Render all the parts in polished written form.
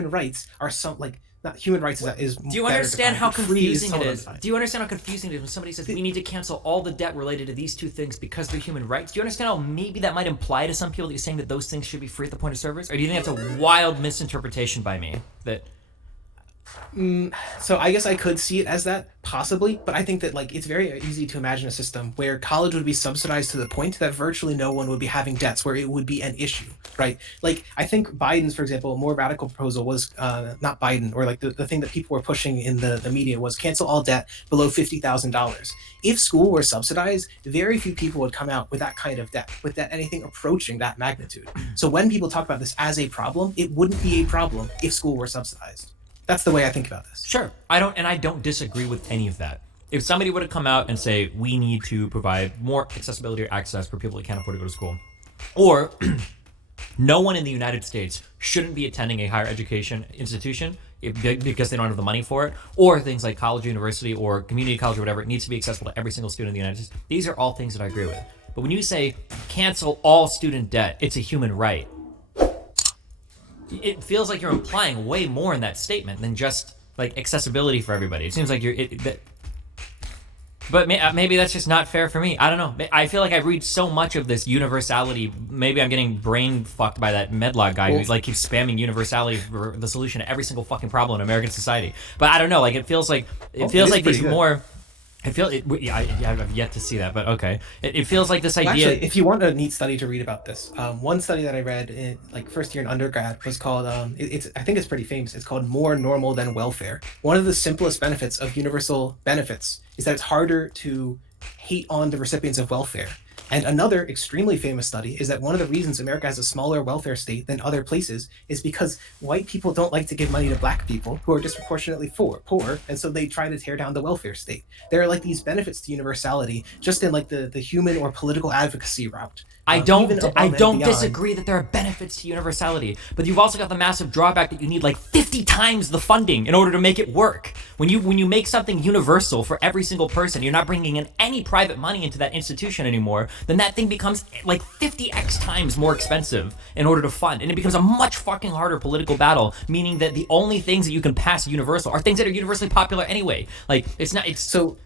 human rights are not human rights is Do you better understand defined, how but free is confusing it somewhat is? undefined. Do you understand how confusing it is when somebody says we need to cancel all the debt related to these two things because they're human rights? Do you understand how maybe that might imply to some people that you're saying that those things should be free at the point of service? Or do you think that's a wild misinterpretation by me? That So I guess I could see it as that possibly, but I think that it's very easy to imagine a system where college would be subsidized to the point that virtually no one would be having debts where it would be an issue, right? Like I think Biden's, for example, a more radical proposal was not Biden, or like the thing that people were pushing in the media was cancel all debt below $50,000. If school were subsidized, very few people would come out with that kind of debt, with that anything approaching that magnitude. So when people talk about this as a problem, it wouldn't be a problem if school were subsidized. That's the way I think about this. sure, I don't disagree with any of that. If somebody were to come out and say we need to provide more accessibility or access for people that can't afford to go to school, or no one in the United States shouldn't be attending a higher education institution because they don't have the money for it, or things like college, university, or community college, or whatever, it needs to be accessible to every single student in the United States. These are all things that I agree with. But when you say cancel all student debt, it's a human right, it feels like you're implying way more in that statement than just like accessibility for everybody. It seems like but maybe that's just not fair for me. I don't know. I feel like I read so much of this universality. Maybe I'm getting brain fucked by that Medlock guy who's like keeps spamming universality for the solution to every single fucking problem in American society. But I don't know. Like it feels like these more. I've yet to see that, but okay. It feels like this idea. Actually, if you want a neat study to read about this, one study that I read in first year in undergrad was called. It's I think it's pretty famous. It's called "More Normal Than Welfare." One of the simplest benefits of universal benefits is that it's harder to hate on the recipients of welfare. And another extremely famous study is that one of the reasons America has a smaller welfare state than other places is because white people don't like to give money to black people who are disproportionately poor, and so they try to tear down the welfare state. There are these benefits to universality just in the human or political advocacy route. I Even above and don't beyond. disagree that there are benefits to universality, but you've also got the massive drawback that you need 50 times the funding in order to make it work. When you make something universal for every single person, you're not bringing in any private money into that institution anymore, then that thing becomes 50x times more expensive in order to fund, and it becomes a much fucking harder political battle, meaning that the only things that you can pass universal are things that are universally popular anyway. So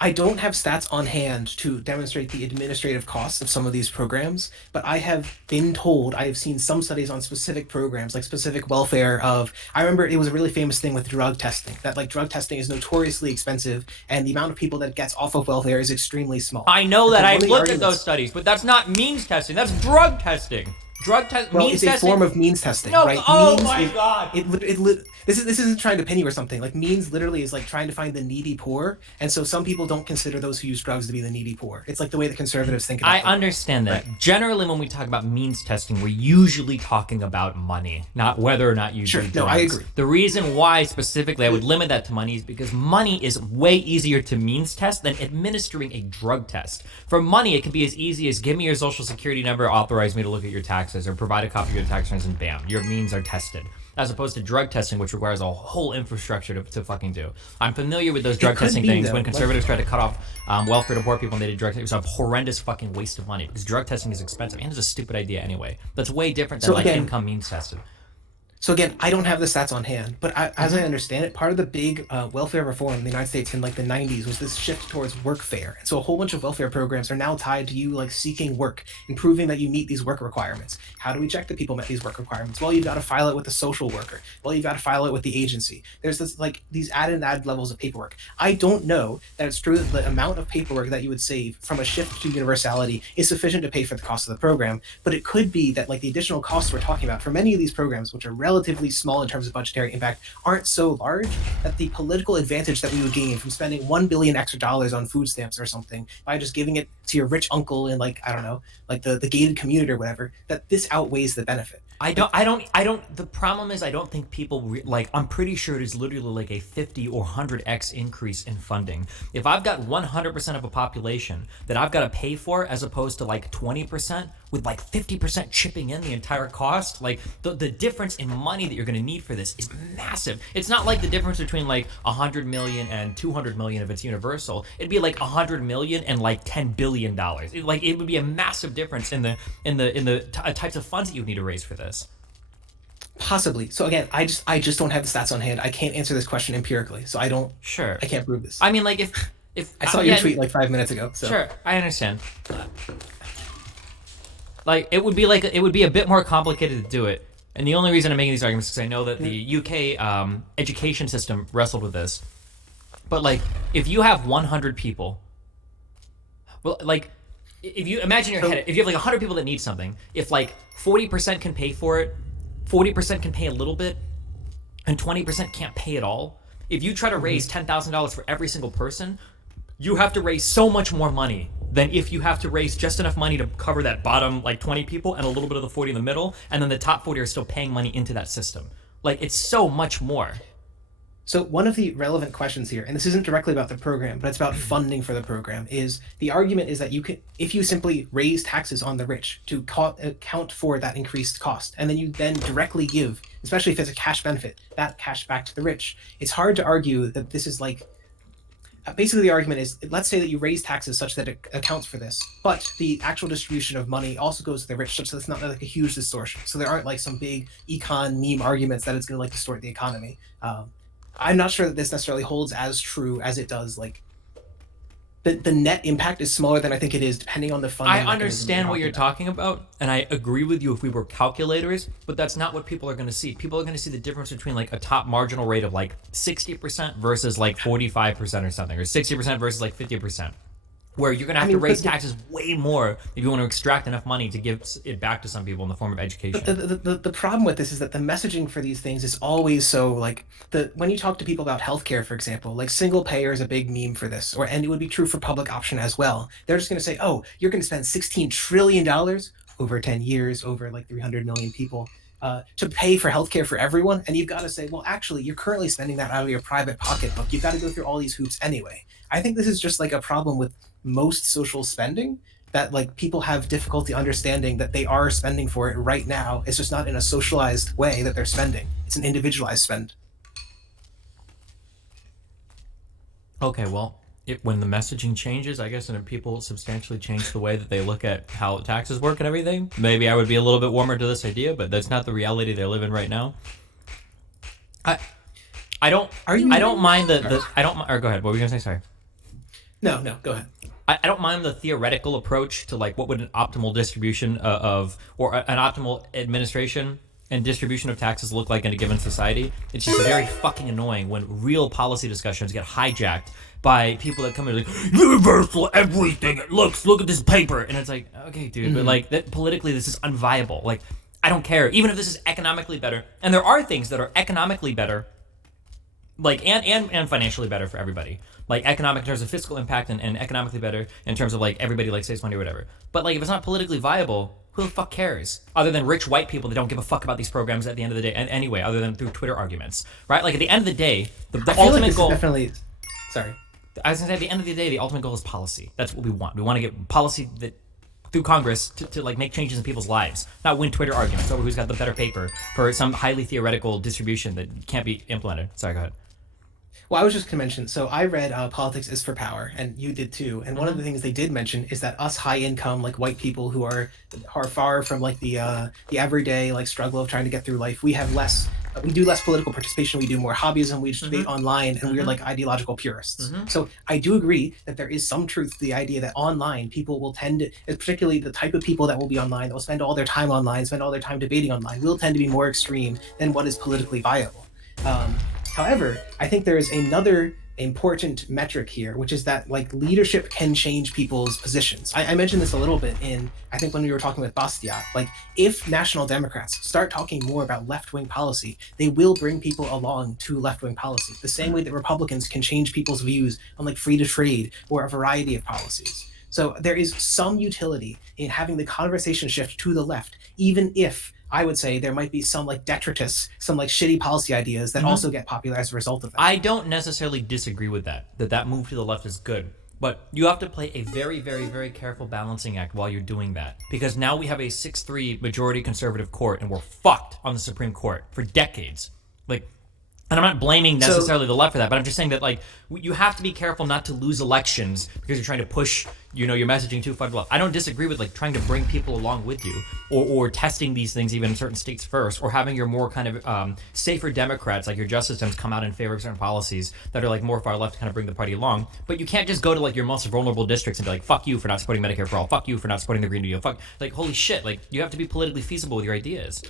I don't have stats on hand to demonstrate the administrative costs of some of these programs, but I have been told, I have seen some studies on specific programs, like specific welfare I remember it was a really famous thing with drug testing, that drug testing is notoriously expensive and the amount of people that gets off of welfare is extremely small. I know that. Because I've looked at those studies, but that's not means testing. That's drug testing. Well, it's a form of means testing, No, right? oh Means my God. This isn't trying to penny or something. Means literally is trying to find the needy poor, and so some people don't consider those who use drugs to be the needy poor. It's the way the conservatives think about I it. understand that. Right. Generally, when we talk about means testing, we're usually talking about money, not whether or not you Sure, do no, drugs. I agree. The reason why specifically I would limit that to money is because money is way easier to means test than administering a drug test. For money, it can be as easy as give me your social security number, authorize me to look at your taxes, or provide a copy of your tax returns, and bam, your means are tested. As opposed to drug testing, which requires a whole infrastructure to fucking do. I'm familiar with those drug testing things. When conservatives tried to cut off welfare to poor people and they did drug testing, it was a horrendous fucking waste of money because drug testing is expensive and it's a stupid idea anyway. That's way different than income means testing. So again, I don't have the stats on hand, but as I understand it, part of the big welfare reform in the United States in the 90s was this shift towards workfare. And so a whole bunch of welfare programs are now tied to you seeking work and proving that you meet these work requirements. How do we check that people met these work requirements? Well, you've got to file it with the social worker. Well, you've got to file it with the agency. There's this these added levels of paperwork. I don't know that it's true that the amount of paperwork that you would save from a shift to universality is sufficient to pay for the cost of the program, but it could be that the additional costs we're talking about for many of these programs, which are relatively small in terms of budgetary impact, aren't so large that the political advantage that we would gain from spending $1 billion extra on food stamps or something by just giving it to your rich uncle in I don't know, the gated community or whatever, that this outweighs the benefit. I don't. The problem is, I don't think people I'm pretty sure it is literally a 50 or 100x increase in funding. If I've got 100% of a population that I've got to pay for, as opposed to 20%, with 50% chipping in the entire cost, the difference in money that you're going to need for this is massive. It's not like the difference between 100 million and 200 million if it's universal. It'd be 100 million and $10 billion. It would be a massive difference in the types of funds that you would need to raise for this. Possibly. So again, I just don't have the stats on hand. I can't answer this question empirically. So Sure. I can't prove this. I mean, like if I saw your yeah, tweet like 5 minutes ago. So sure, I understand. Like it would be a bit more complicated to do it. And the only reason I'm making these arguments is because I know that the UK education system wrestled with this. But like, if you have 100 people, well, like, if you imagine your head, if you have like 100 people that need something, if like 40% can pay for it, 40% can pay a little bit, and 20% can't pay at all. If you try to raise $10,000 for every single person, you have to raise so much more money than if you have to raise just enough money to cover that bottom like 20 people and a little bit of the 40 in the middle, and then the top 40 are still paying money into that system. Like, it's so much more. So one of the relevant questions here, and this isn't directly about the program, but it's about funding for the program, is the argument is that you can, if you simply raise taxes on the rich to account for that increased cost, and then you then directly give, especially if it's a cash benefit, that cash back to the rich, it's hard to argue that this is like, basically the argument is, let's say that you raise taxes such that it accounts for this, but the actual distribution of money also goes to the rich such that it's not like a huge distortion. So there aren't like some big econ meme arguments that it's going to like distort the economy. I'm not sure that this necessarily holds as true as it does. Like the net impact is smaller than I think it is, depending on the funding. I understand what you're talking about, and I agree with you if we were calculators, but that's not what people are going to see. People are going to see the difference between like a top marginal rate of like 60% versus like 45% or something, or 60% versus like 50%. Where you're going to have to raise taxes way more if you want to extract enough money to give it back to some people in the form of education. The problem with this is that the messaging for these things is always so like when you talk to people about healthcare, for example, like single payer is a big meme for this, and it would be true for public option as well. They're just going to say, oh, you're going to spend $16 trillion over 10 years, over like 300 million people. To pay for healthcare for everyone, and you've got to say, well, actually, you're currently spending that out of your private pocketbook. You've got to go through all these hoops anyway. I think this is just like a problem with most social spending, that like people have difficulty understanding that they are spending for it right now. It's just not in a socialized way that they're spending. It's an individualized spend. Okay, well, when the messaging changes, I guess, and if people substantially change the way that they look at how taxes work and everything, maybe I would be a little bit warmer to this idea, but that's not the reality they live in right now. I don't mind or go ahead. What were you gonna say? Sorry. No, go ahead. I don't mind the theoretical approach to like what would an optimal distribution or an optimal administration and distribution of taxes look like in a given society. It's just very fucking annoying when real policy discussions get hijacked by people that come in like universal everything. Look at this paper, and it's like, okay, dude, but like that politically this is unviable. Like, I don't care, even if this is economically better, and there are things that are economically better, like and financially better for everybody. Like economic in terms of fiscal impact and economically better in terms of like everybody like saves money or whatever. But like if it's not politically viable, who the fuck cares? Other than rich white people that don't give a fuck about these programs at the end of the day. And anyway, other than through Twitter arguments, right? Like at the end of the day, the ultimate goal. Definitely. Sorry. I was gonna say at the end of the day, the ultimate goal is policy. That's what we want. We want to get policy that through Congress to like make changes in people's lives, not win Twitter arguments over who's got the better paper for some highly theoretical distribution that can't be implemented. Sorry, go ahead. Well, I was just going to mention, so I read Politics is for Power, and you did too. And one of the things they did mention is that us high income, like white people who are far from like the everyday like struggle of trying to get through life, we do less political participation, we do more hobbyism, we just debate online, and we're like ideological purists. So I do agree that there is some truth to the idea that online people will tend to, particularly the type of people that will be online, that will spend all their time online, spend all their time debating online, will tend to be more extreme than what is politically viable. However, I think there is another important metric here, which is that like leadership can change people's positions. I mentioned this a little bit I think when we were talking with Bastiat, like if National Democrats start talking more about left-wing policy, they will bring people along to left-wing policy, the same way that Republicans can change people's views on like free to trade or a variety of policies. So there is some utility in having the conversation shift to the left, even if I would say there might be some like detritus, some like shitty policy ideas that also get popular as a result of that. I don't necessarily disagree with that move to the left is good. But you have to play a very, very, very careful balancing act while you're doing that. Because now we have a 6-3 majority conservative court and we're fucked on the Supreme Court for decades. Like, And I'm not blaming So necessarily the left for that, but I'm just saying that like you have to be careful not to lose elections because you're trying to push, your messaging too far to the left. I don't disagree with like trying to bring people along with you, or testing these things even in certain states first, or having your more kind of safer Democrats like your justice systems come out in favor of certain policies that are like more far left to kind of bring the party along. But you can't just go to like your most vulnerable districts and be like, fuck you for not supporting Medicare for all, fuck you for not supporting the Green New Deal, fuck, like holy shit, like you have to be politically feasible with your ideas.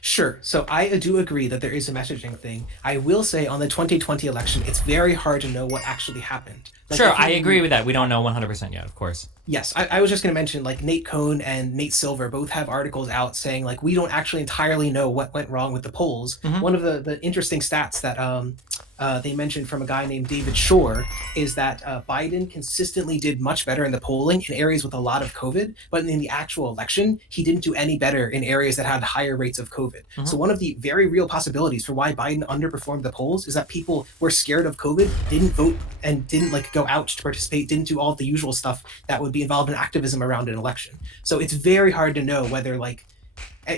sure. So I do agree that there is a messaging thing. I will say on the 2020 election, it's very hard to know what actually happened. Like Sure, if I you agree with that. We don't know 100% yet, of course. Yes, I was just going to mention like Nate Cohn and Nate Silver both have articles out saying like we don't actually entirely know what went wrong with the polls. Mm-hmm. One of the interesting stats that they mentioned from a guy named David Shore is that Biden consistently did much better in the polling in areas with a lot of COVID, but in the actual election, he didn't do any better in areas that had higher rates of COVID. Mm-hmm. So one of the very real possibilities for why Biden underperformed the polls is that people were scared of COVID, didn't vote, and didn't like go out to participate, didn't do all the usual stuff that would be involved in activism around an election. So it's very hard to know whether like,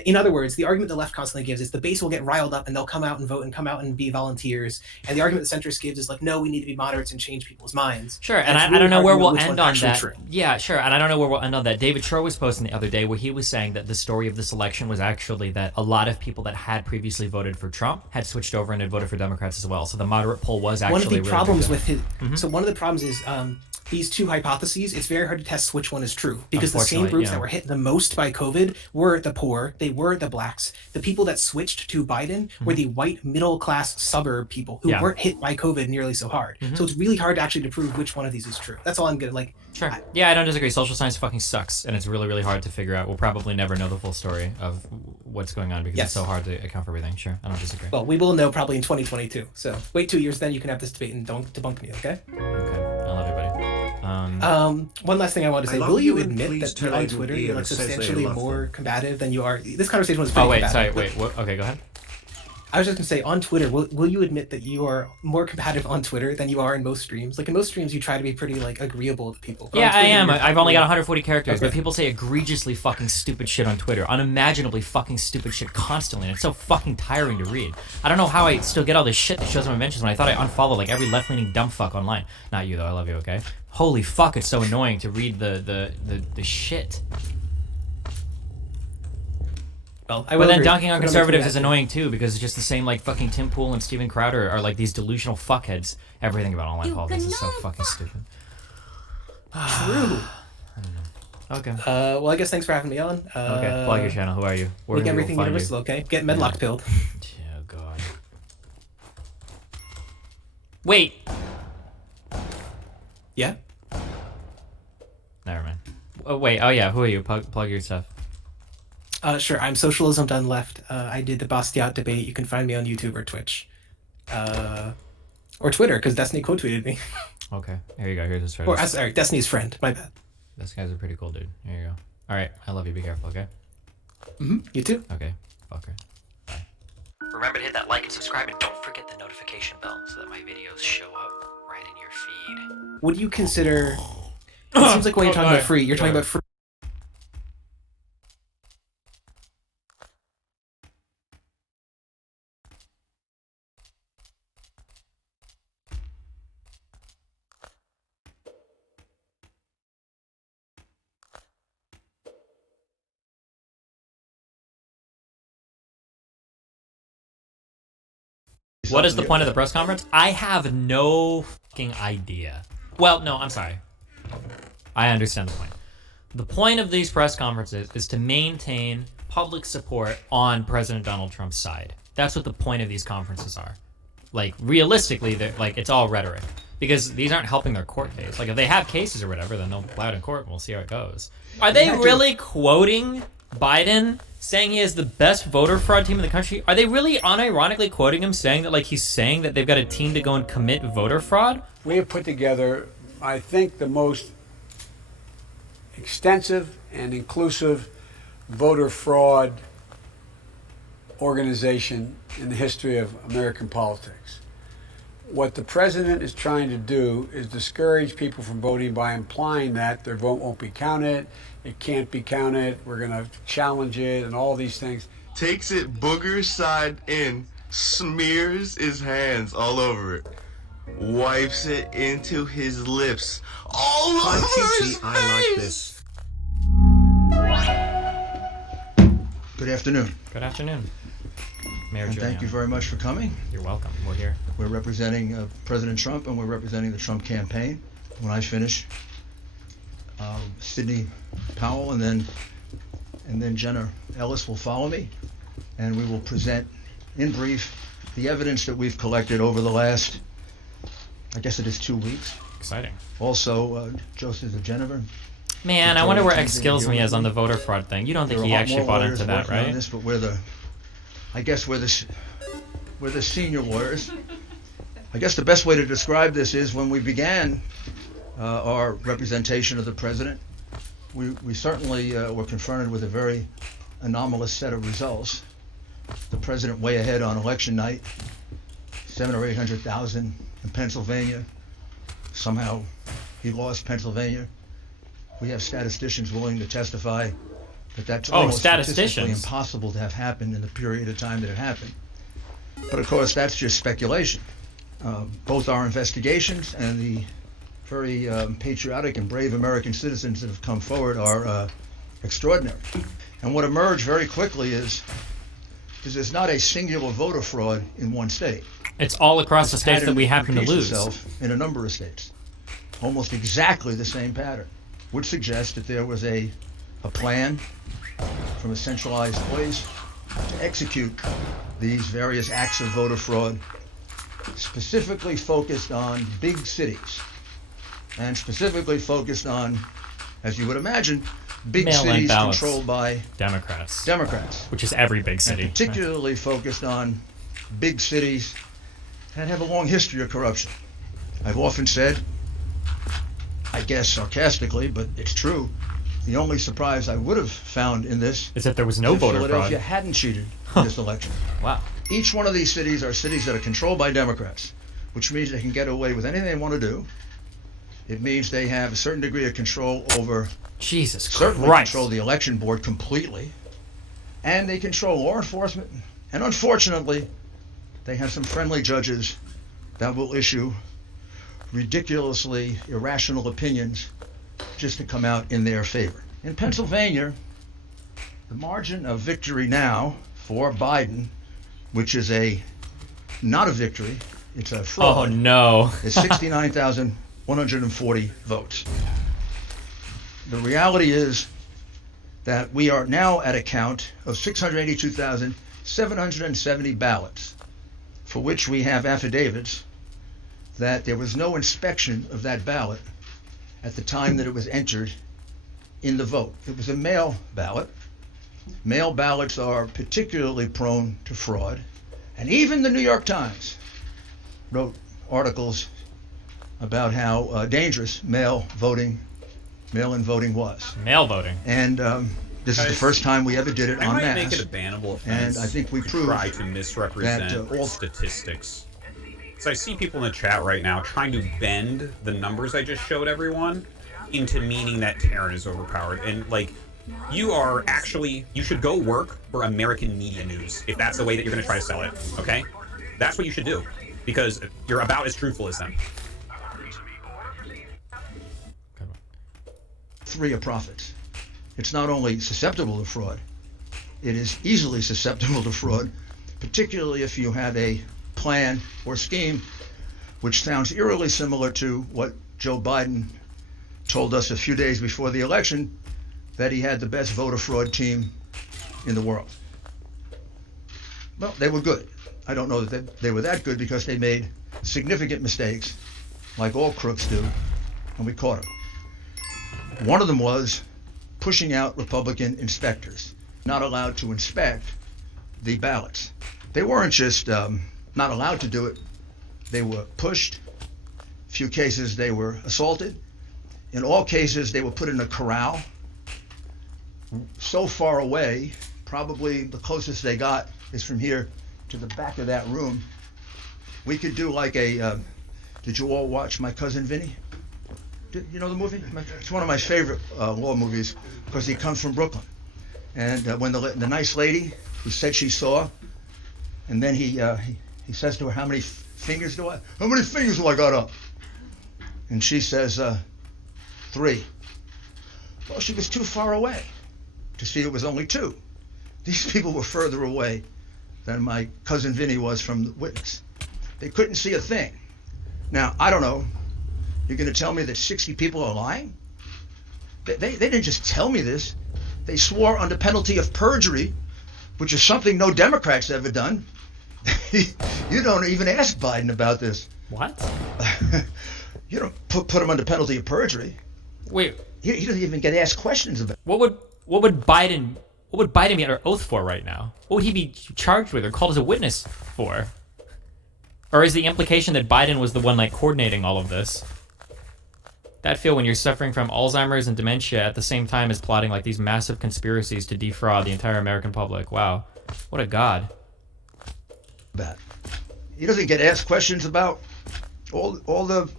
in other words, the argument the left constantly gives is the base will get riled up and they'll come out and vote and come out and be volunteers. And the argument the centrist gives is like, no, we need to be moderates and change people's minds. Sure, and it's I really don't know hard where to we'll which end one's on actually that. true. Yeah, sure, and I don't know where we'll end on that. David Shore was posting the other day where he was saying that the story of this election was actually that a lot of people that had previously voted for Trump had switched over and had voted for Democrats as well. So the moderate poll was actually One of the really problems good. with his so one of the problems is these two hypotheses, it's very hard to test which one is true because the same Unfortunately, groups yeah. that were hit the most by COVID were the poor, they were the blacks. The people that switched to Biden were the white middle class suburb people who Yeah. weren't hit by COVID nearly so hard. So it's really hard actually to prove which one of these is true. That's all I'm gonna like. Sure. Yeah, I don't disagree. Social science fucking sucks, and it's really, really hard to figure out. We'll probably never know the full story of what's going on because Yes. it's so hard to account for everything. Sure, I don't disagree. Well, we will know probably in 2022. So wait 2 years, then you can have this debate and don't debunk me, okay? Okay, I love you, buddy. One last thing I want to say. love Will you you, and admit please that you're tell on Aiden Twitter Ian you're like says they substantially love more them. combative than you are? This conversation was pretty Oh wait, combative. sorry, wait. What? Okay, go ahead. I was just gonna say on Twitter, will you admit that you are more combative on Twitter than you are in most streams? Like in most streams, you try to be pretty like agreeable to people. But on Yeah, I Twitter, am. you're I've only got really- 140 characters, but Okay. people say egregiously fucking stupid shit on Twitter, unimaginably fucking stupid shit constantly, and it's so fucking tiring to read. I don't know how I still get all this shit that shows up in mentions when I thought I unfollowed like every left-leaning dumb fuck online. Not you though. I love you. Okay. Holy fuck, it's so annoying to read the shit. Well, I But will then agree. dunking on I'm gonna make conservatives you is mad. annoying too because it's just the same like fucking Tim Pool and Steven Crowder are like these delusional fuckheads. Everything about online politics is so fucking stupid. True. Okay. Well, I guess thanks for having me on. Okay. Plug your channel. Who are you? Where Make can people everything find you? universal, okay? Get Medlock pilled. Oh god. Wait. Yeah. Never mind. Oh wait. Oh yeah. Who are you? Plug your stuff. Sure. I'm Socialism Done Left. I did the Bastiat debate. You can find me on YouTube or Twitch. Or Twitter, because Destiny quote tweeted me. Okay. Here you go. Here's his Or, photos. sorry, Destiny's friend. My bad. This guy's a pretty cool dude. Here you go. All right. I love you. Be careful. Okay. You too. Okay. Fucker. Bye. Remember to hit that like and subscribe, and don't forget the notification bell so that my videos show up right in your feed. Would you consider... It seems like when you're talking about free, you're talking about free... What is the point of the press conference? I have no fucking idea. Well, no, I'm sorry. I understand the point. The point of these press conferences is to maintain public support on President Donald Trump's side. That's what the point of these conferences are. Like, realistically, they're, like, it's all rhetoric. Because these aren't helping their court case. Like, if they have cases or whatever, then they'll play out in court and we'll see how it goes. Are they really quoting Biden saying he has the best voter fraud team in the country? Are they really unironically quoting him saying that, like, he's saying that they've got a team to go and commit voter fraud? We have put together, I think, the most extensive and inclusive voter fraud organization in the history of American politics. What the president is trying to do is discourage people from voting by implying that their vote won't be counted, it can't be counted, we're going to challenge it, and all these things. Takes it Booger's side in smears his hands all over it, wipes it into his lips, all Hi, over his cutie, I like face. this. Good afternoon, Good afternoon, Mayor and Giuliani. thank you very much for coming. You're welcome. We're here. We're representing President Trump, and we're representing the Trump campaign. When I finish, Sidney Powell and then Jenna Ellis will follow me, and we will present in brief the evidence that we've collected over the last, I guess it is 2 weeks. Exciting. Also, Joseph Jennifer. Man, I wonder where X Skills me is on the voter fraud thing. You don't think he actually bought into that, right? On this, but we're the senior lawyers. I guess the best way to describe this is when we began our representation of the president, we certainly were confronted with a very anomalous set of results. The president way ahead on election night, 700,000 or 800,000 in Pennsylvania. Somehow he lost Pennsylvania. We have statisticians willing to testify that that's almost statistically impossible to have happened in the period of time that it happened. But of course, that's just speculation. Both our investigations and the very patriotic and brave American citizens that have come forward are extraordinary. And what emerged very quickly is there's not a singular voter fraud in one state. It's all across the states that we happen to lose. In a number of states, almost exactly the same pattern, would suggest that there was a plan from a centralized place to execute these various acts of voter fraud, specifically focused on big cities, and specifically focused on, as you would imagine, big cities controlled by Democrats, which is every big city. And particularly focused on big cities that have a long history of corruption. I've often said, I guess sarcastically, but it's true, the only surprise I would have found in this is that there was no voter fraud. Philadelphia hadn't cheated in this election. Wow. Each one of these cities are cities that are controlled by Democrats, which means they can get away with anything they want to do. It means they have a certain degree of control over, certainly control the election board completely, and they control law enforcement, and unfortunately, they have some friendly judges that will issue ridiculously irrational opinions just to come out in their favor. In Pennsylvania, the margin of victory now for Biden, which is not a victory, it's a fraud. Oh no. Is 69,140 votes. The reality is that we are now at a count of 682,770 ballots, for which we have affidavits that there was no inspection of that ballot at the time that it was entered in the vote. It was a mail ballot. Mail ballots are particularly prone to fraud, and even the New York Times wrote articles about how dangerous mail-in voting was. Mail voting. And this is the first time we ever did it en masse. Might make it a bannable offense. And I think we proved try to misrepresent all statistics. So I see people in the chat right now trying to bend the numbers I just showed everyone into meaning that Taryn is overpowered. And you should go work for American Media News if that's the way that you're going to try to sell it. Okay, that's what you should do, because you're about as truthful as them. 3 are profits. It's not only susceptible to fraud, it is easily susceptible to fraud, particularly if you have a plan or scheme which sounds eerily similar to what Joe Biden told us a few days before the election, that he had the best voter fraud team in the world. Well, they were good. I don't know that they were that good, because they made significant mistakes, like all crooks do, and we caught them. One of them was pushing out Republican inspectors, not allowed to inspect the ballots. They weren't just not allowed to do it, they were pushed. A few cases they were assaulted. In all cases they were put in a corral so far away, probably the closest they got is from here to the back of that room. We could do like did you all watch My Cousin Vinny? You know the movie? It's one of my favorite law movies, because he comes from Brooklyn. And when the nice lady who said she saw And then he says to her, how many fingers do I got up? And she says, 3. Well, she was too far away to see it was only 2. These people were further away than my cousin Vinny was from the witness. They couldn't see a thing. Now, I don't know. You're going to tell me that 60 people are lying? They didn't just tell me this. They swore under penalty of perjury, which is something no Democrat's ever done. You don't even ask Biden about this. What? You don't put him under penalty of perjury. Wait. He doesn't even get asked questions about it. What would Biden be under oath for right now? What would he be charged with or called as a witness for? Or is the implication that Biden was the one like coordinating all of this? That feel when you're suffering from Alzheimer's and dementia at the same time as plotting like these massive conspiracies to defraud the entire American public. Wow. What a god. Bad. He doesn't get asked questions about all the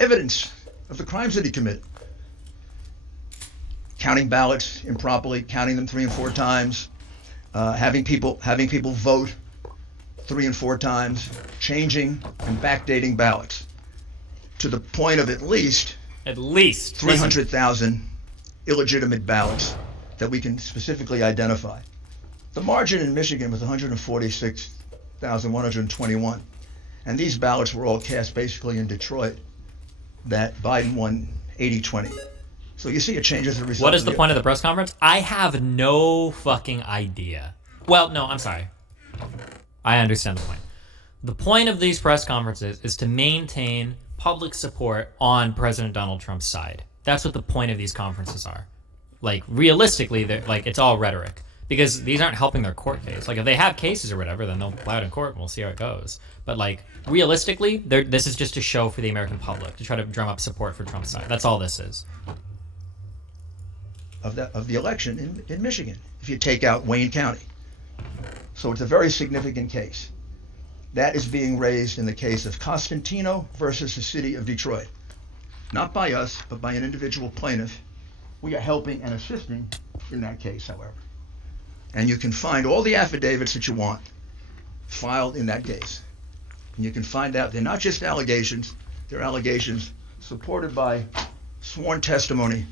evidence of the crimes that he committed. Counting ballots improperly, counting them 3 and 4 times, having people vote 3 and 4 times, changing and backdating ballots to the point of at least 300,000 illegitimate ballots that we can specifically identify. The margin in Michigan was 146,121, and these ballots were all cast basically in Detroit that Biden won 80-20. So you see it changes the result. What is the point of the press conference? I have no fucking idea. Well, no, I'm sorry. I understand the point. The point of these press conferences is to maintain public support on President Donald Trump's side. That's what the point of these conferences are. Like, realistically, like, it's all rhetoric. Because these aren't helping their court case. Like, if they have cases or whatever, then they'll file it in court and we'll see how it goes. But, like, realistically, this is just a show for the American public to try to drum up support for Trump's side. That's all this is. Of the election in Michigan, if you take out Wayne County. So it's a very significant case. That is being raised in the case of Costantino versus the city of Detroit. Not by us, but by an individual plaintiff. We are helping and assisting in that case, however. And you can find all the affidavits that you want filed in that case. And you can find out they're not just allegations, they're allegations supported by sworn testimony,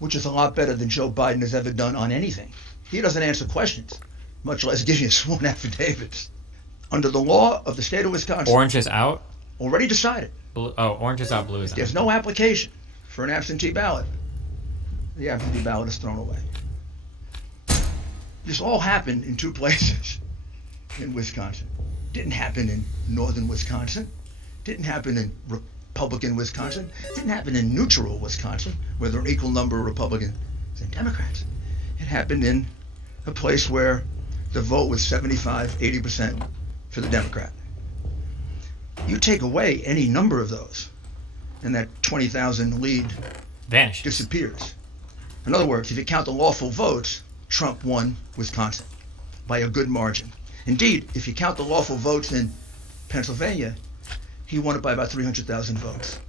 which is a lot better than Joe Biden has ever done on anything. He doesn't answer questions, much less give you sworn affidavits. Under the law of the state of Wisconsin, Orange is out? already decided, Orange is out, blue is out. there's no application for an absentee ballot. The absentee ballot is thrown away. This all happened in 2 places in Wisconsin. Didn't happen in northern Wisconsin. Didn't happen in Republican Wisconsin. Didn't happen in neutral Wisconsin, where there are an equal number of Republicans and Democrats. It happened in a place where the vote was 75, 80% for the Democrat. You take away any number of those, and that 20,000 lead Vanishes. disappears. In other words, if you count the lawful votes, Trump won Wisconsin by a good margin. Indeed, if you count the lawful votes in Pennsylvania, he won it by about 300,000 votes.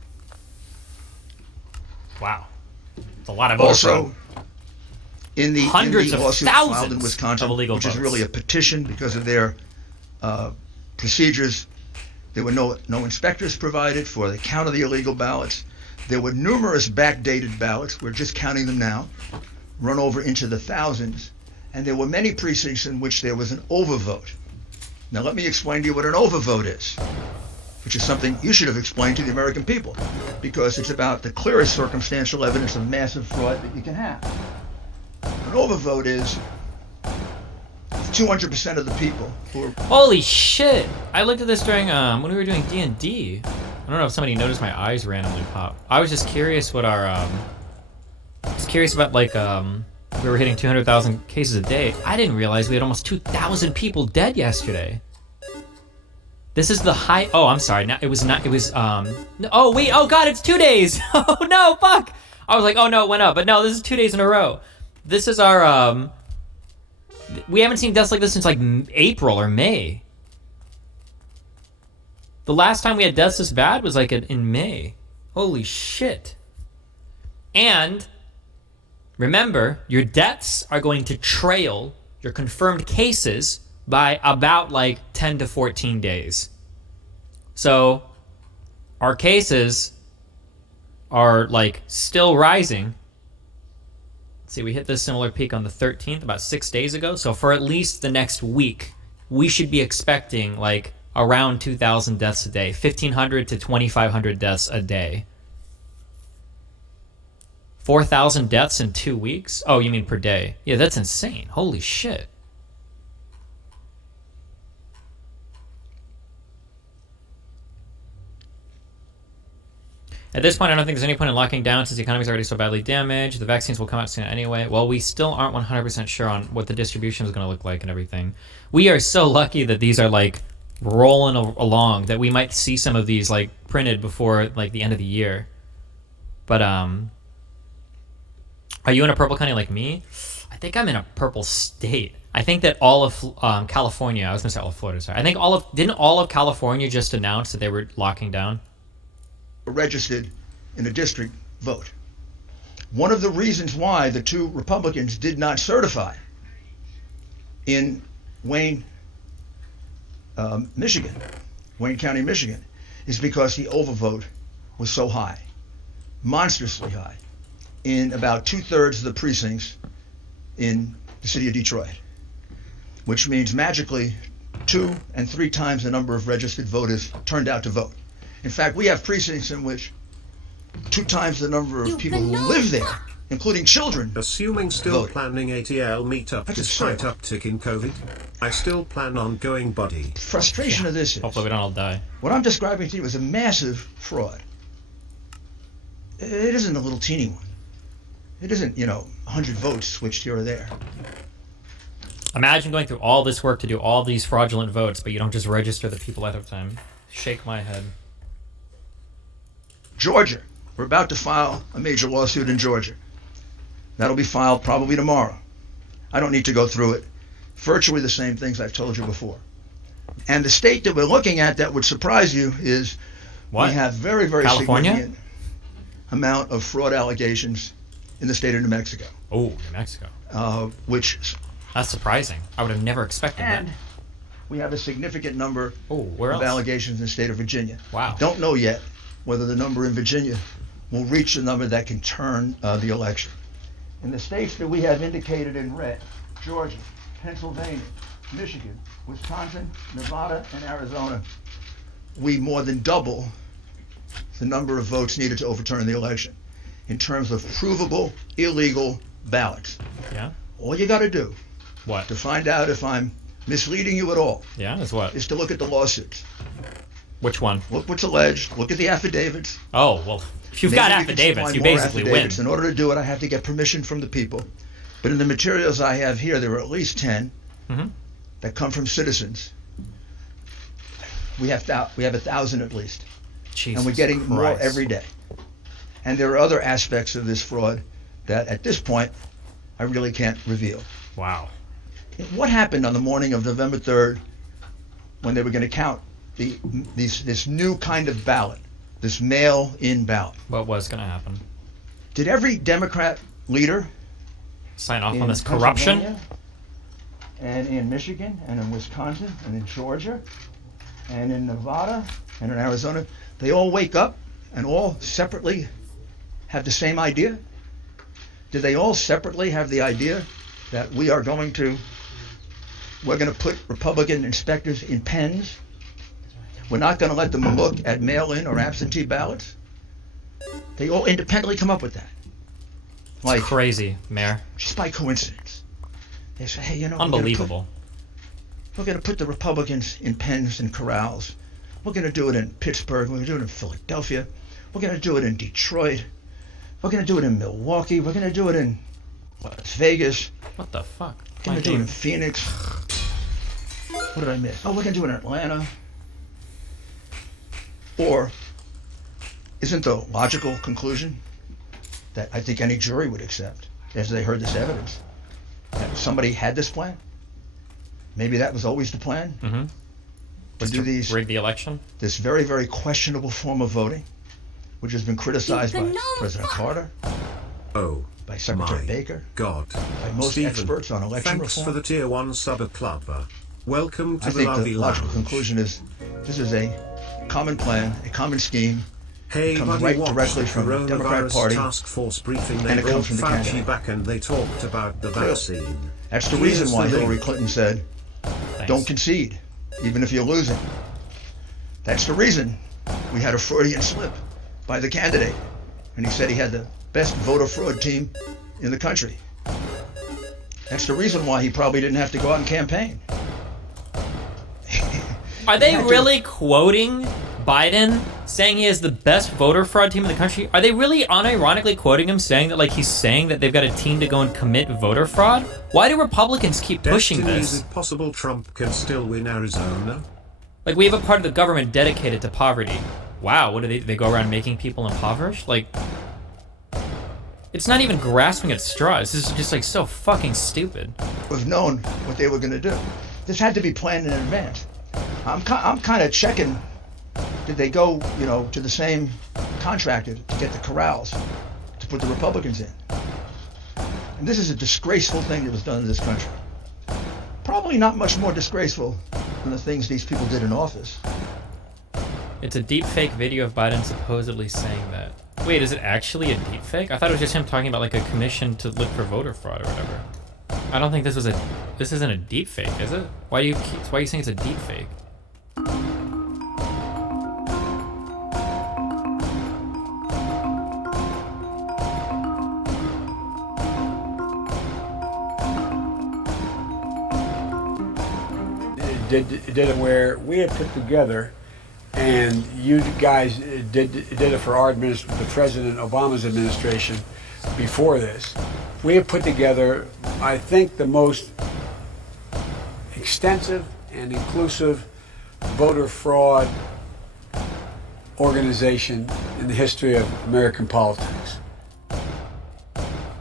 Wow. It's a lot of votes. Also, in the Hundreds of lawsuit filed in thousands Wisconsin, of illegal which votes. is really a petition because of their procedures, there were no inspectors provided for the count of the illegal ballots. There were numerous backdated ballots. We're just counting them now, run over into the thousands. And there were many precincts in which there was an overvote. Now let me explain to you what an overvote is, which is something you should have explained to the American people, because it's about the clearest circumstantial evidence of massive fraud that you can have. An overvote is 200% of the people who are... Holy shit! I looked at this during when we were doing D&D. I don't know if somebody noticed my eyes randomly pop. I was just curious what our about like we were hitting 200,000 cases a day. I didn't realize we had almost 2,000 people dead yesterday. This is the high. Oh, I'm sorry. It was not. It was oh wait. Oh god, it's 2 days. Oh no, fuck. I was like, oh no, it went up, but no, this is 2 days in a row. This is our we haven't seen deaths like this since like April or May. The last time we had deaths this bad was like in May. Holy shit. And remember, your deaths are going to trail your confirmed cases by about like 10 to 14 days. So our cases are like still rising. Let's see, we hit this similar peak on the 13th, about 6 days ago. So for at least the next week, we should be expecting like around 2,000 deaths a day, 1,500 to 2,500 deaths a day. 4,000 deaths in 2 weeks? Oh, you mean per day? Yeah, that's insane. Holy shit. At this point, I don't think there's any point in locking down since the economy is already so badly damaged. The vaccines will come out soon anyway. Well, we still aren't 100% sure on what the distribution is going to look like and everything. We are so lucky that these are like rolling along, that we might see some of these like printed before like the end of the year. But are you in a purple county like me? I think I'm in a purple state. I think that all of California, I was going to say all of Florida, sorry. I think didn't all of California just announce that they were locking down? Registered in a district vote. One of the reasons why the two Republicans did not certify in Wayne, Michigan, Wayne County, Michigan, is because the overvote was so high, monstrously high, in about 2/3 of the precincts in the city of Detroit, which means magically 2 and 3 times the number of registered voters turned out to vote. In fact, we have precincts in which 2 times the number of people who live there, including children. Assuming still vote. planning ATL meetup That's despite absurd. uptick in COVID, I still plan on going, buddy. Frustration of this is, Hopefully we don't all die. what I'm describing to you is a massive fraud. It isn't a little teeny one. It isn't, 100 votes switched here or there. Imagine going through all this work to do all these fraudulent votes, but you don't just register the people ahead of time. Shake my head. Georgia, we're about to file a major lawsuit in Georgia. That'll be filed probably tomorrow. I don't need to go through it. Virtually the same things I've told you before. And the state that we're looking at that would surprise you is What? we have very, very California? significant amount of fraud allegations in the state of New Mexico, Oh, New Mexico. which, That's surprising. I would have never expected and that. we have a significant number Oh, where of else? allegations in the state of Virginia. Wow. Don't know yet whether the number in Virginia will reach the number that can turn the election. In the states that we have indicated in red, Georgia, Pennsylvania, Michigan, Wisconsin, Nevada, and Arizona, we more than double the number of votes needed to overturn the election in terms of provable illegal ballots. Yeah? All you got to do What? to find out if I'm misleading you at all Yeah, is what? is to look at the lawsuits. Which one? Look what's alleged. Look at the affidavits. Oh, well, if you've Maybe got we can affidavits, supply you more basically affidavits. win. In order to do it, I have to get permission from the people. But in the materials I have here, there are at least 10 Mhm. that come from citizens. We have 1,000 at least, Jesus and we're getting more Christ. every day. And there are other aspects of this fraud that, at this point, I really can't reveal. Wow. What happened on the morning of November 3rd when they were going to count this new kind of ballot, this mail-in ballot? What was going to happen? Did every Democrat leader Sign off in on this corruption? Pennsylvania and in Michigan and in Wisconsin and in Georgia and in Nevada and in Arizona, they all wake up and all separately have the same idea? Did they all separately have the idea that we're going to put Republican inspectors in pens? We're not going to let them look at mail-in or absentee ballots? They all independently come up with that. Like, Crazy, Mayor. just by coincidence. They say, hey, Unbelievable. We're going to put the Republicans in pens and corrals. We're going to do it in Pittsburgh. We're going to do it in Philadelphia. We're going to do it in Detroit. We're going to do it in Milwaukee. We're going to do it in Las Vegas. What the fuck? We're going to do it in Phoenix. What did I miss? Oh, we're going to do it in Atlanta. Or isn't the logical conclusion that I think any jury would accept as they heard this evidence that somebody had this plan? Maybe that was always the plan? Mm-hmm. But do these Rig the election? this very, very questionable form of voting, which has been criticized by President Carter, Oh, by Secretary my Baker, God. by most Stephen, experts on election thanks reform. for the tier 1 sub at Club. Welcome to I the think Lovey the logical Lounge. conclusion is this is a common plan, a common scheme. Hey, comes buddy, right watch directly the from the Democrat coronavirus Party, task force briefing. and They it brought comes from the Fauci candidate. back and they talked about the Clearly. vaccine. That's the Here's reason why the link. Hillary Clinton said, don't concede, even if you're losing. That's the reason we had a Freudian slip by the candidate. And he said he had the best voter fraud team in the country. That's the reason why he probably didn't have to go out and campaign. Are they really quoting Biden saying he has the best voter fraud team in the country? Are they really unironically quoting him saying that, like, he's saying that they've got a team to go and commit voter fraud? Why do Republicans keep pushing Destiny, this? is it possible Trump can still win Arizona? Like, we have a part of the government dedicated to poverty. Wow, what do they go around making people impoverished? Like, it's not even grasping at straws. This is just, like, so fucking stupid. Have known what they were going to do. This had to be planned in advance. I'm kind of checking. Did they go, to the same contractor to get the corrals to put the Republicans in? And this is a disgraceful thing that was done in this country. Probably not much more disgraceful than the things these people did in office. It's a deep fake video of Biden supposedly saying that. Wait, is it actually a deep fake? I thought it was just him talking about, like, a commission to look for voter fraud or whatever. I don't think this isn't a deep fake, is it? Why are you saying it's a deep fake? Did it where we had put together, and you guys did it for our the President Obama's administration before this. We have put together, I think, the most extensive and inclusive voter fraud organization in the history of American politics.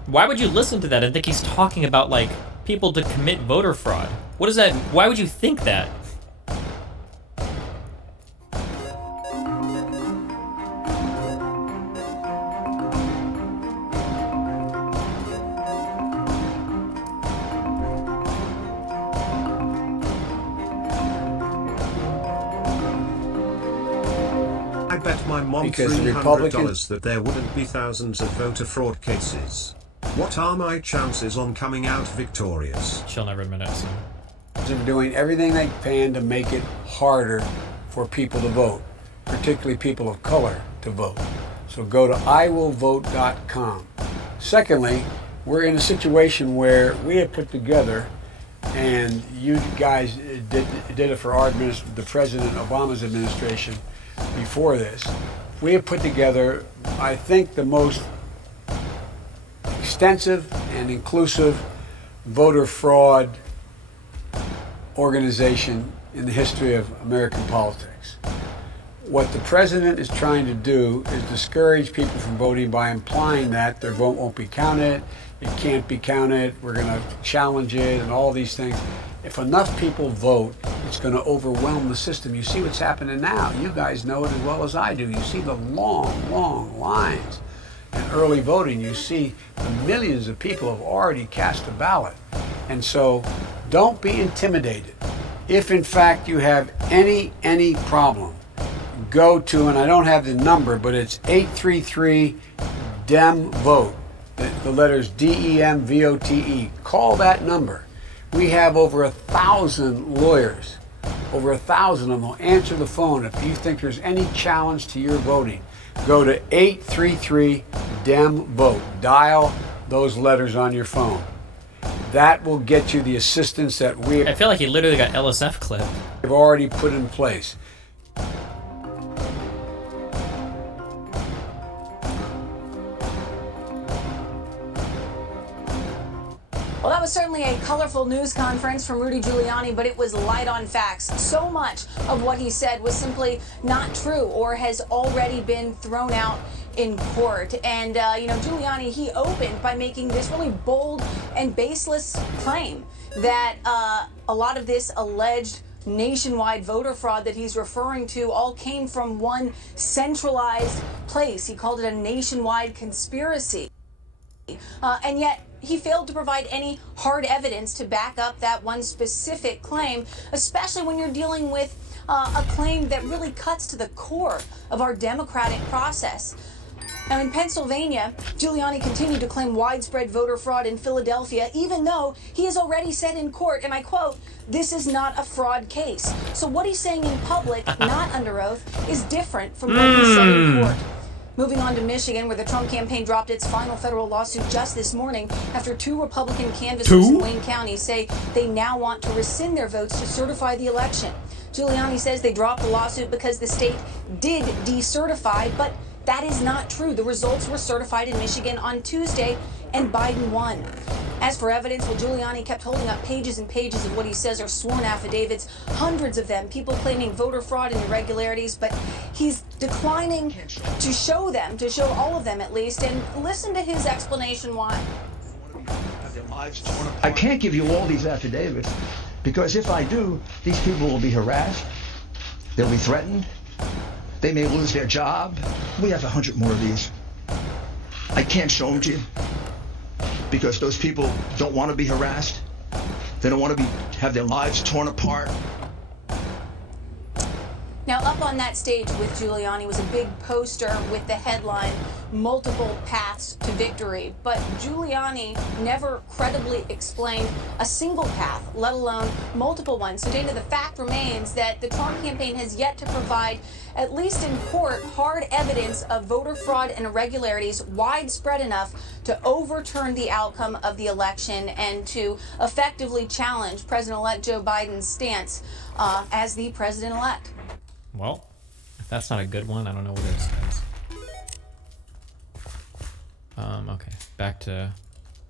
Why would you listen to that and think he's talking about, like, people to commit voter fraud? What is that? Why would you think that? I bet my mom Because the $300 Republicans- that there wouldn't be thousands of voter fraud cases. What are my chances on coming out victorious? She'll never admit it. So. They're doing everything they can to make it harder for people to vote, particularly people of color to vote. So go to iwillvote.com. Secondly, we're in a situation where we have put together, and you guys did it for our the President Obama's administration before this. We have put together, I think, the most extensive and inclusive voter fraud organization in the history of American politics. What the president is trying to do is discourage people from voting by implying that their vote won't be counted, it can't be counted, we're going to challenge it, and all these things. If enough people vote, it's going to overwhelm the system. You see what's happening now. You guys know it as well as I do. You see the long, long lines in early voting. You see the millions of people have already cast a ballot. And so don't be intimidated. If in fact you have any problem, go to, and I don't have the number, but it's 833-DEM-VOTE. The letters DEMVOTE. Call that number. We have over 1,000 lawyers, over 1,000 of them will answer the phone if you think there's any challenge to your voting. Go to 833-DEM-VOTE. Dial those letters on your phone. That will get you the assistance that we I feel like he literally got LSF clipped. have already put in place. Well, that was certainly a colorful news conference from Rudy Giuliani, but it was light on facts. So much of what he said was simply not true or has already been thrown out in court. And, Giuliani, he opened by making this really bold and baseless claim that a lot of this alleged nationwide voter fraud that he's referring to all came from one centralized place. He called it a nationwide conspiracy. And yet he failed to provide any hard evidence to back up that one specific claim, especially when you're dealing with a claim that really cuts to the core of our democratic process. Now, in Pennsylvania, Giuliani continued to claim widespread voter fraud in Philadelphia, even though he has already said in court, and I quote, "This is not a fraud case." So what he's saying in public, not under oath, is different from what he said in court. Moving on to Michigan, where the Trump campaign dropped its final federal lawsuit just this morning after 2 Republican canvassers in Wayne County say they now want to rescind their votes to certify the election. Giuliani says they dropped the lawsuit because the state did decertify, but that is not true. The results were certified in Michigan on Tuesday, and Biden won. As for evidence, well, Giuliani kept holding up pages and pages of what he says are sworn affidavits, hundreds of them, people claiming voter fraud and irregularities, but he's declining to show them, to show all of them at least, and listen to his explanation why. I can't give you all these affidavits because if I do, these people will be harassed, they'll be threatened, they may lose their job. We have 100 more of these. I can't show them to you because those people don't want to be harassed. They don't want to have their lives torn apart. Now, up on that stage with Giuliani was a big poster with the headline, "Multiple Paths to Victory." But Giuliani never credibly explained a single path, let alone multiple ones. So, Dana, the fact remains that the Trump campaign has yet to provide, at least in court, hard evidence of voter fraud and irregularities widespread enough to overturn the outcome of the election and to effectively challenge President-elect Joe Biden's stance as the president-elect. Well, if that's not a good one, I don't know what is, guys. Okay, back to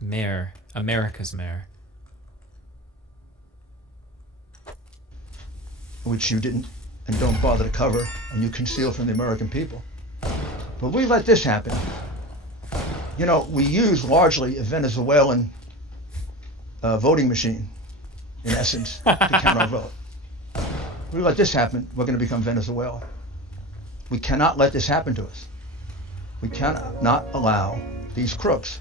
mayor, America's mayor. Which you didn't and don't bother to cover, and you conceal from the American people. But we let this happen. You know, we use largely a Venezuelan voting machine, in essence, to count our vote. We let this happen, we're going to become Venezuela. We cannot let this happen to us. We cannot allow these crooks.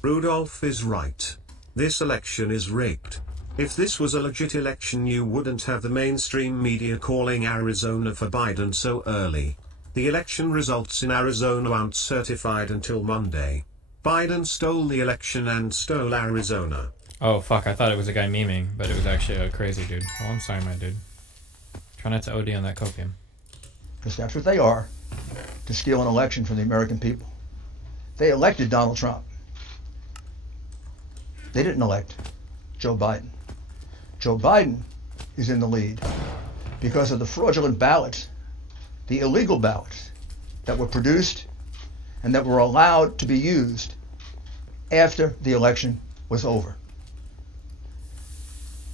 Rudolph is right. This election is rigged. If this was a legit election, you wouldn't have the mainstream media calling Arizona for Biden so early. The election results in Arizona aren't certified until Monday. Biden stole the election and stole Arizona. Oh, fuck, I thought it was a guy memeing, but it was actually a crazy dude. Oh, I'm sorry, my dude. Try not to OD on that copium. Because that's what they are, to steal an election from the American people. They elected Donald Trump. They didn't elect Joe Biden. Joe Biden is in the lead because of the fraudulent ballots, the illegal ballots that were produced and that were allowed to be used after the election was over.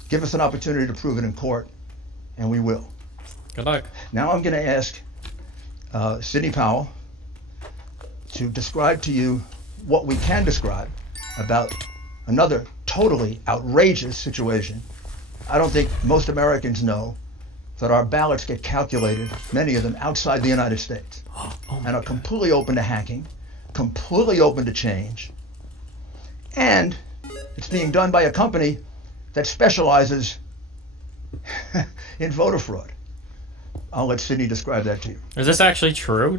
Give us an opportunity to prove it in court, and we will. Good luck. Now I'm going to ask Sidney Powell to describe to you what we can describe about another totally outrageous situation. I don't think most Americans know that our ballots get calculated, many of them outside the United States, and are completely open to hacking, completely open to change, and it's being done by a company that specializes in voter fraud. I'll let Sidney describe that to you. Is this actually true?